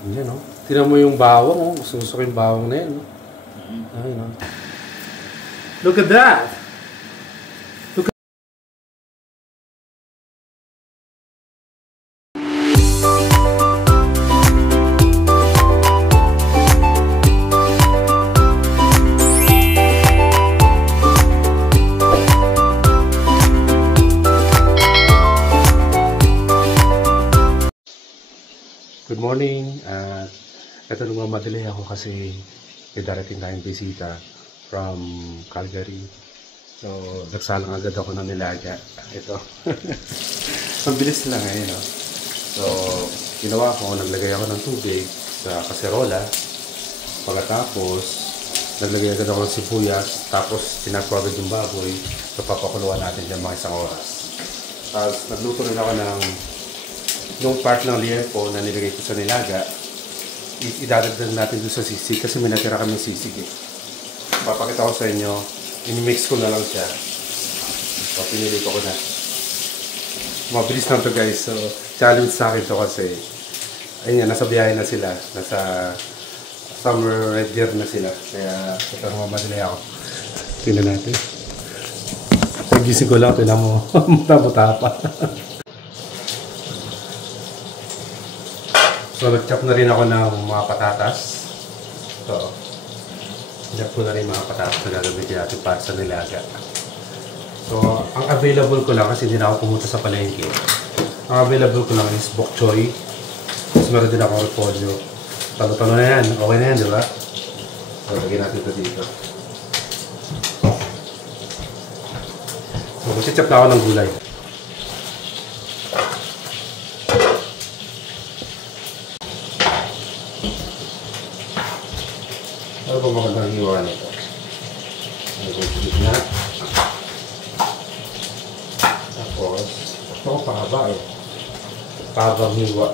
Yan, no? Tinan mo yung bawang, oh. Gusto ko yung bawang na yan, no? Ay, no? Look at that! Good morning, at ito nagmamadali ako kasi may darating tayong bisita from Calgary. So, nagsalang agad ako ng nilaga. Ito. Ang bilis lang eh, no? So, ginawa ko, naglagay ako ng tubig sa kaserola. Pagkatapos, naglagay agad ako ng sibuyas. Tapos, tinakpo agad yung baboy. So, papakuluan natin dyan mga isang oras. Tapos, nagluto rin ako ng yung part ng liempo na nilagay ko sa nilaga, idadagdag natin doon sa sisig kasi may natira kami sisig eh. Papakita ko sa inyo, in-mix ko na lang siya. So, pinili ko na. Mabilis lang to guys. So, challenge sa akin to kasi ayun yan, nasa biyahe na sila. Nasa summer red year na sila. Kaya, ito mamadali ako. Tingnan natin. Pagising ko lang, tingnan mo. Muta-muta pa. So, nag-chop na rin ako ng mga patatas. So, nag-chop ko na rin mga patatas na gagamitin natin para sa nilaga. So, ang available ko lang kasi hindi na ako pumunta sa palengke. Ang available ko lang is bok choy. Tapos meron din ako repolyo. Talo-talo na yan. Okay na yan, di ba? So, lagyan natin ito dito. So, mag-chop na ako ng gulay. Ano ba magandang hiwa nito? Nag-ulit na. Tapos, ito ko pahaba eh. Pahabang hiwa.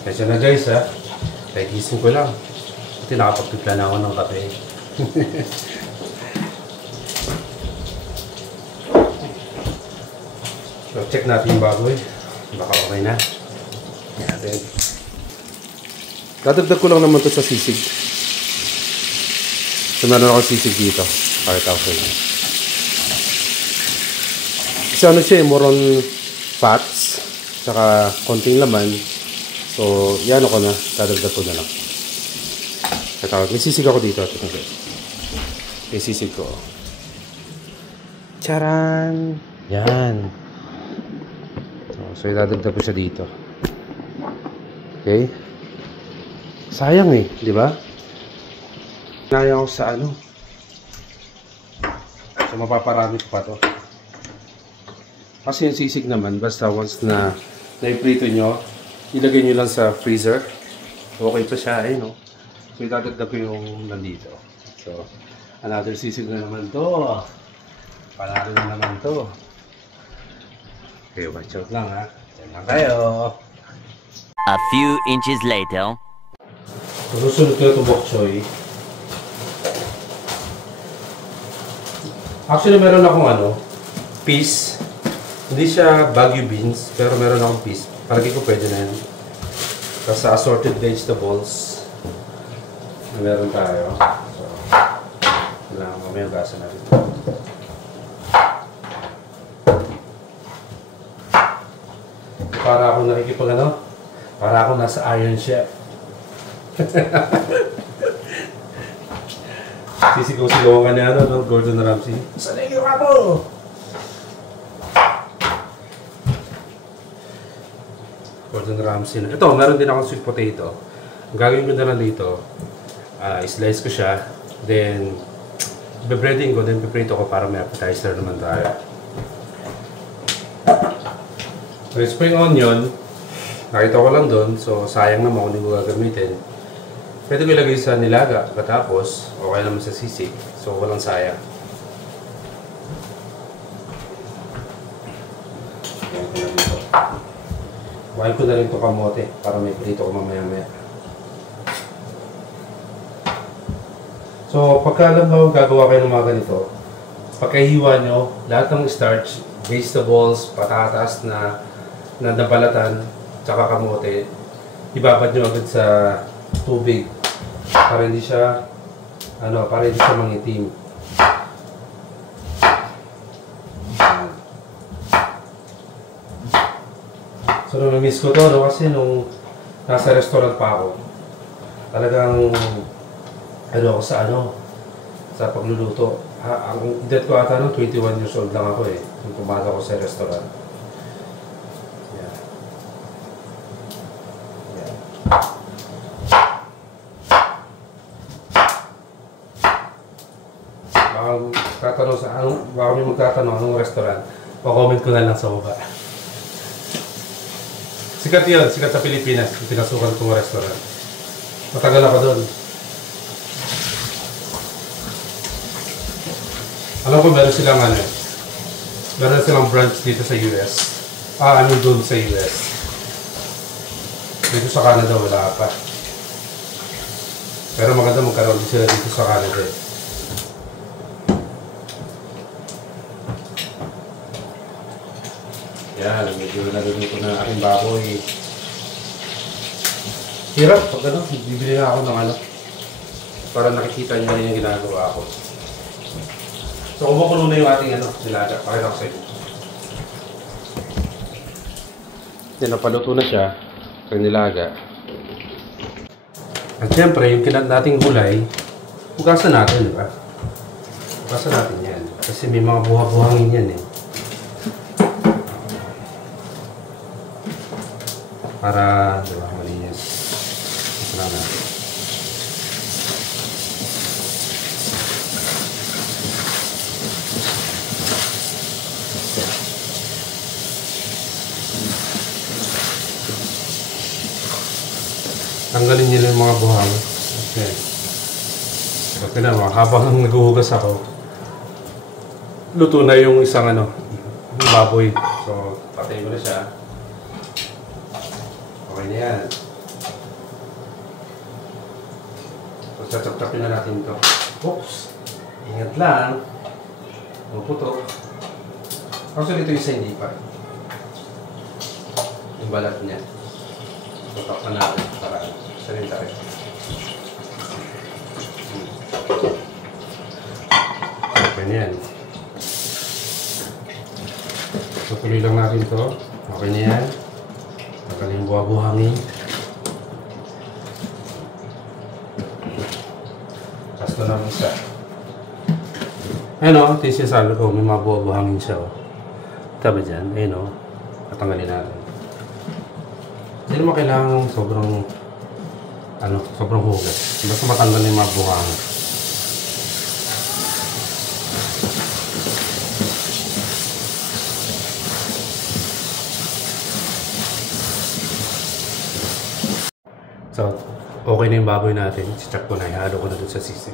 Kaya na guys ha. Kaya gising ko lang. Kasi nakapagtipla na ako ng kape. So, check natin yung baboy. Baka okay na. Yan natin. Dadagdag ko lang naman ito sa sisig. So, meron ako sisig dito. Pakita ko sa inyo. Kasi ano siya, more on fats. Saka konting laman. So, yan ako na. Dadagdag ko na lang. May sisig ako dito. May sisig ko. Charan! Yan. So, idadagdag ko siya dito. Okay? Sayang eh, di ba? Naya ako sa ano. So, mapaparami ko pa to. Kasi yung sisig naman, basta once na naiprito nyo, ilagay nyo lang sa freezer. Okay pa siya, eh, no? So, idadagdag ko yung nandito. So, another sisig na naman to. Palaro na naman to. Okay, watch out lang ha. Diyan lang kayo. A few inches later. Susunod ko itong bok choy. Actually, meron akong ano, peas. Hindi siya Baguio beans, pero meron akong peas. Palagi ko pwede na yan. Tapos sa assorted vegetables, meron tayo. So, kailangan mamaya gasa natin. Para ako nakikipag ano? Para ako nasa Iron Chef. Sisigaw-sigaw ka niya, no? Gordon Ramsay. Saan yung ginawa mo? Gordon Ramsay. Ito, meron din akong sweet potato. Ang gagawin ko na lang dito, slice ko siya. Then, be-breading ko, then piprito ko para may appetizer naman tayo. So, spring onion, nakita ko lang doon. So, sayang naman kung hindi ko gagamitin. Pwede ko ilagay sa nilaga, katapos, okay naman sa sisig. So, walang sayang. Kuhain ko na rin ito kamote para may prito ko mamaya-maya. So, pagka alam mo gagawa kayo ng mga ganito, pagkahiwa nyo, lahat ng starch, vegetables, patatas na nabalatan, tsaka kamote, ibabad nyo agad sa tubig para hindi siya mangitim. So namimiss ko to, no? Kasi nung nasa restaurant pa ako, talagang ako sa pagluluto. Ang edad ko ata 21 years old lang ako nung pumasok ako sa restaurant. Yan. Yan. Baka may magtatanong anong restaurant, pa-comment ko na lang sa baba. Sikat yun, sikat sa Pilipinas, yung pinasukan kong restaurant. Matagal ako doon. Alam ko meron silang branch dito sa US. Doon sa US. Dito sa Canada wala pa. Pero maganda magkaroon din sila dito sa Canada. Yan, medyo naluluto na aking baboy. Hirap pag bibili na ako ng para nakikita niyo na yung ginagawa ko. So, kumukulo na yung ating nilaga. Pakita ko sa inyo. Yan, napaluto na siya. Ang nilaga. At syempre, yung kinat nating gulay, hugasan natin, di ba? Hugasan natin yan. Kasi may mga buha-buhangin yan Para, di ba, malinis. Hugasan natin. Tanggalin nyo yung mga buhang. Okay. Okay na, habang naghuhugas ako, luto na yung isang baboy. So, patayin ko na siya. Okay na yan. So, tatap-tapin na natin ito. Oops! Ingat lang. Maputok. Actually, ito isa hindi pa. Yung balat niya. Tatak na natin para sarin-tarin. Okay na yan. Tutuloy lang natin ito. Okay na yan. Tagal yung buha-buhangin. Tapos na lang isa. Ayun ito yung sinasabi ko. May mga buha-buhangin siya. Tabi dyan. Ayun tatanggalin natin. Hindi naman kailangan sobrang hugas. Basta matanggal yung mga buhangin. So, okay na yung baboy natin. I-check ko na. Ihalo ko na dun sa sisig.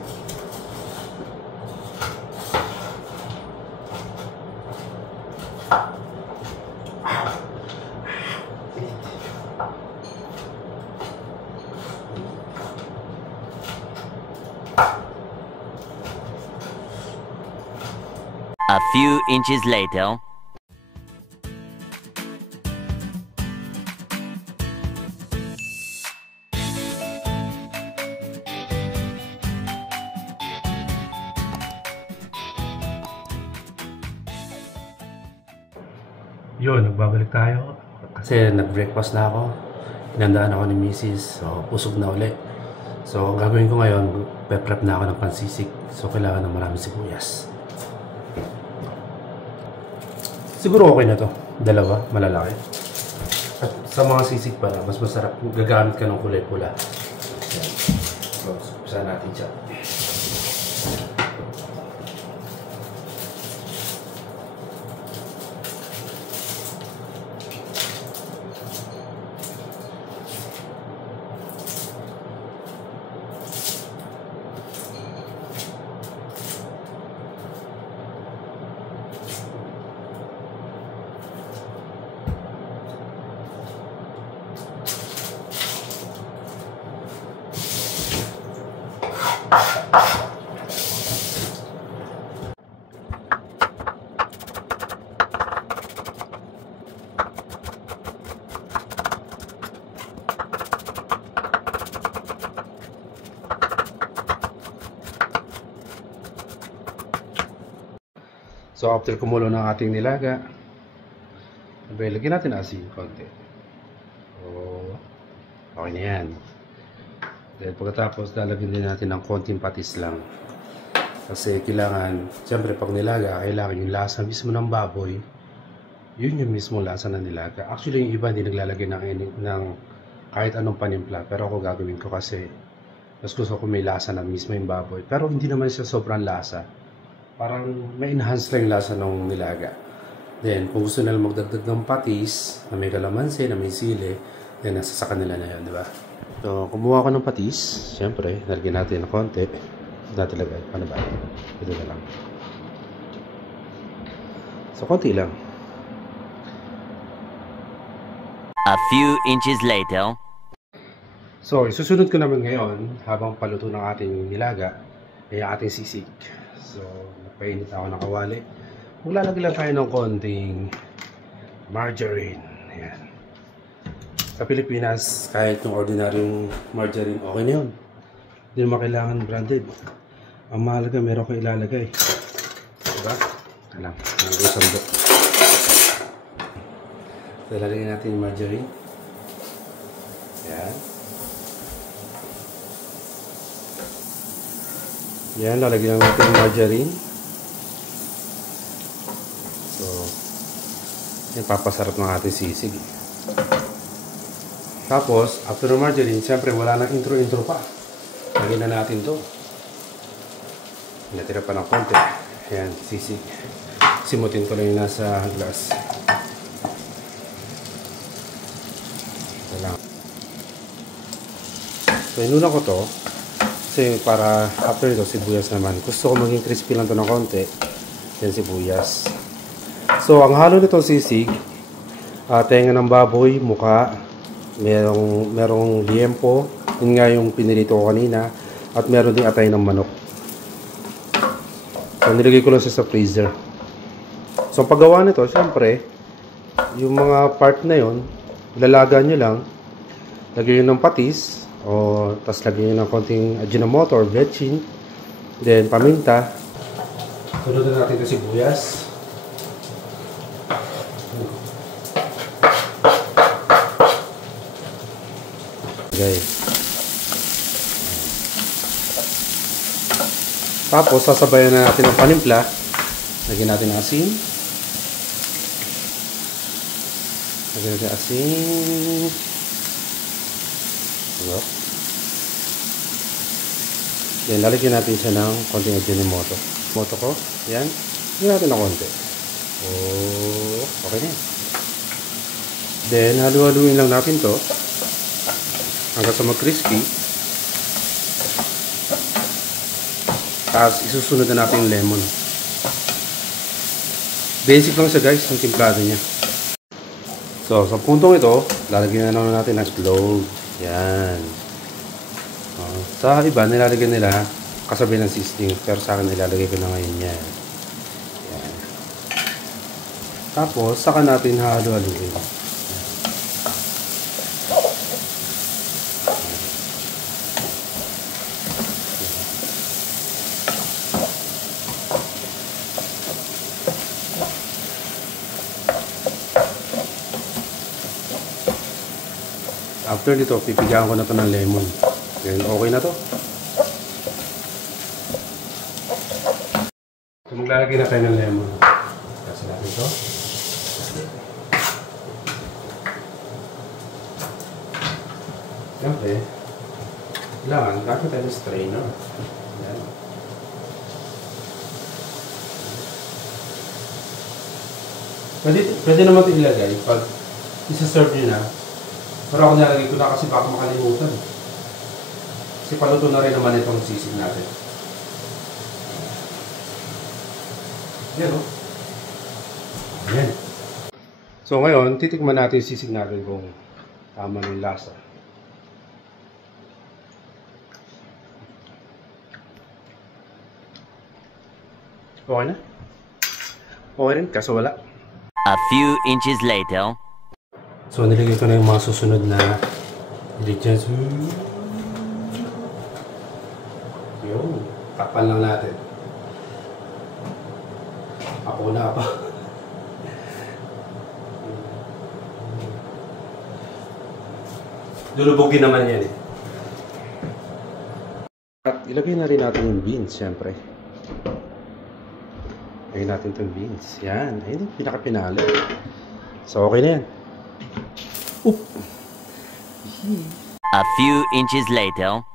A few inches later. Yun, nagbabalik tayo. Kasi nag-breakfast na ako. Pinandaan ako ni Mrs. So, pusog na ulit. So, ang gagawin ko ngayon, pe-prep na ako ng pansisig. So, kailangan ng maraming sibuyas. Siguro okay na to. Dalawa, malalaki. At sa mga sisig pala, mas masarap gagamit ka ng kulay pula. So, usahan natin siya. So after kumulo ng ating nilaga, lagyan natin asin konti. So, okay na yan. Then pagkatapos lalagyan din natin ng konting patis lang. Kasi kailangan, siyempre pag nilaga, kailangan yung lasa mismo ng baboy. Yun yung mismo lasa ng nilaga. Actually yung iba hindi naglalagay ng kahit anong panimpla. Pero ako gagawin ko kasi mas gusto ko may lasa na mismo yung baboy. Pero hindi naman siya sobrang lasa. Parang may enhance lang yung lasa ng nilaga. Then, kung gusto nila magdagdag ng patis, na may kalamansi, na may sili, then nasa sa kanila na yun, di ba? So, kumuha ko ng patis. Siyempre, nalagyan natin ng konti. Natin lagay. Paano ba? Ito na lang. So, konti lang. A few inches later. So, isusunod ko naman ngayon, habang paluto ng ating nilaga, ay ang ating sisig. So, napainit ako ng kawali. Maglalagay lang tayo ng konting margarine. Ayan. Sa Pilipinas, kahit yung ordinaryong margarine, okay na yun. Hindi naman kailangan branded. Ang mahalaga, meron ko ilalagay. Diba? Alam, may isang do. So, lalagay natin yung margarine. Ayan. Yan, lalagyan natin yung margarine. So, yan, papasarap ng ating sisig. Tapos, after ng margarine, siyempre wala nang intro-intro pa. Lagyan na natin to. Natira pa ng konti. Ayan, sisig. Simutin ko lang yung nasa glass. Ito lang. So, inuna ko to. Kasi para after ito, sibuyas naman. Gusto ko maging crispy lang to ng konti. Yan sibuyas. So, ang halo nitong sisig, tenga ng baboy, muka, merong liempo, yun nga yung pinilito ko kanina, at meron ding atay ng manok. So, nilagay ko lang siya sa freezer. So, ang paggawa nito, syempre, yung mga part na yun, ilalaga nyo lang, lagyan nyo ng patis, o tas lagyan nyo ng konting ajinomoto or bechin, then paminta. Sunod na natin ito sibuyas. Okay. Tapos sasabayan na natin ang panimpla. Lagyan natin ng asin. Lagyan natin asin. Diba? Yan, lalagyan natin siya ng konting ajinomoto. Moto ko, yan. Lagyan natin ng konti. Oh, okay na. Then, halu-haluin lang natin to hanggang sa mag-crispy. Tapos, isusunod na natin yung lemon. Basic lang siya guys, yung timplado niya. So, sa puntong ito, lalagyan na naman natin ng clove. Yan. Sa iba, nilalagyan nila kasabi ng seasoning. Pero sa akin, nilalagay ko na ngayon yan. Yan. Tapos, saka natin halu-haluin. After dito, pipigaan ko na to ng lemon. Then, okay na to. So, maglalagay na tayo ng lemon. Kasi natin to. Siyempre, kailangan, gamit tayo ng strainer. Yan. Pwede naman ito ilagay pag isa-serve nyo na. Pero ako nalagay ko na kasi baka makalimutan. Kasi paluto na rin naman itong sisig natin. Yan o. Ayan. So ngayon, titikman natin yung sisig natin kung tama ng lasa. Okay na? Okay rin, kaso wala. A few inches later. So, nilagay ko na yung mga susunod na ingredients. Yun. Takpan lang natin. Ako na pa. Lulubogin naman yan eh. At ilagay na rin natin yung beans, syempre. Ilagay natin itong beans. Yan. Ayun yung pinaka-pinali. So, okay na yan. Oop! A few inches later.